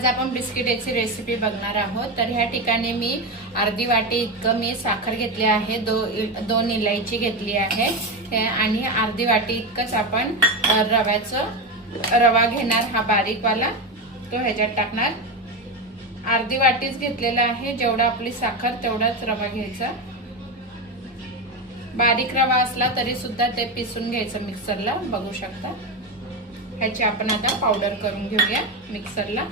आज आपण बिस्किटाची रेसिपी बघणार आहोत। तर ह्या ठिकाणी मी अर्धी वाटी इतकं मी साखर घेतली आहे, दोन इलायची घेतली आहे आणि अर्धी वाटी इतकंच आपण रवा घेणार, हा बारीक वाला तो ह्याच्यात टाकणार। अर्धी वाटीच घेतलेला आहे, जेवढा आपली साखर तेवढाच रवा घ्यायचा। बारीक रवा असला तरी सुद्धा ते पिसून घ्यायचं मिक्सरला, बघू शकता। ह्याची आपण आता पावडर करून घेऊया मिक्सरला।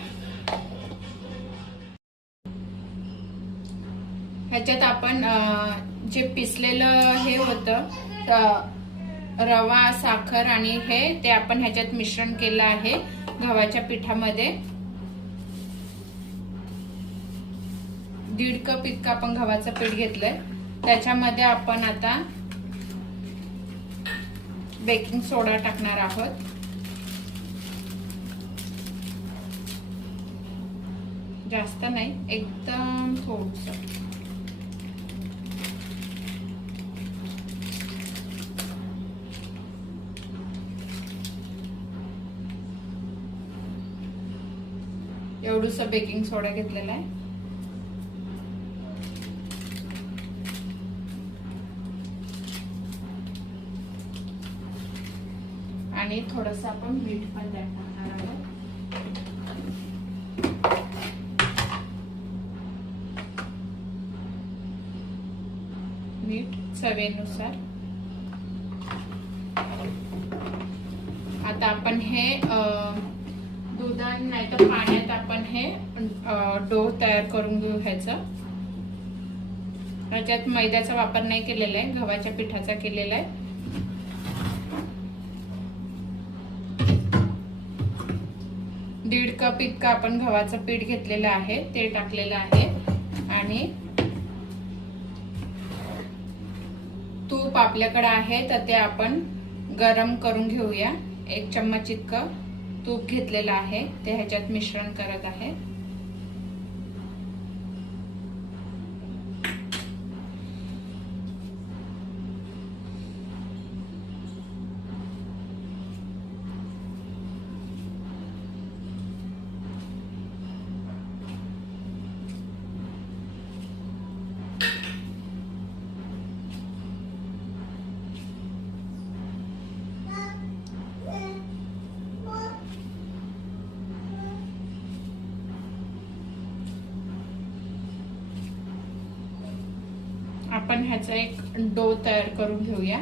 ह्याच्यात आपण जे पिसलेलं हे होतं रवा, साखर आणि हे ते आपण ह्याच्यात मिश्रण केलं आहे गव्हाच्या पिठामध्ये। 1.5 कप इतकं आपण गव्हाचं पीठ घेतलंय। त्याच्यामध्ये आपण आता बेकिंग सोडा टाकणार आहोत। जास्त नाही, एकदम थोडंसं। एवढंसं बेकिंग सोडा घेतलेला आहे। आणि थोडंसं आपण मीठ पण टाकणार आहोत। मीठ चवीनुसार। आता आपण हे दुधात नाही तर पाण्यात आपण हे डो तयार करून घेऊ ह्याचा। ह्याच्यात मैद्याचा वापर नाही केलेला आहे, गव्हाच्या पिठाचा केलेला आहे। दीड कप इतका आपण गव्हाचं पीठ घेतलेलं आहे, ते टाकलेलं आहे। आणि तूप आपल्याकडे आहे तर ते आपण गरम करून घेऊया। 1 चम्मच इतकं तूप घेतलेलं आहे, ते ह्याच्यात मिश्रण करत आहे। आपण ह्याचा एक डो तयार करून घेऊया।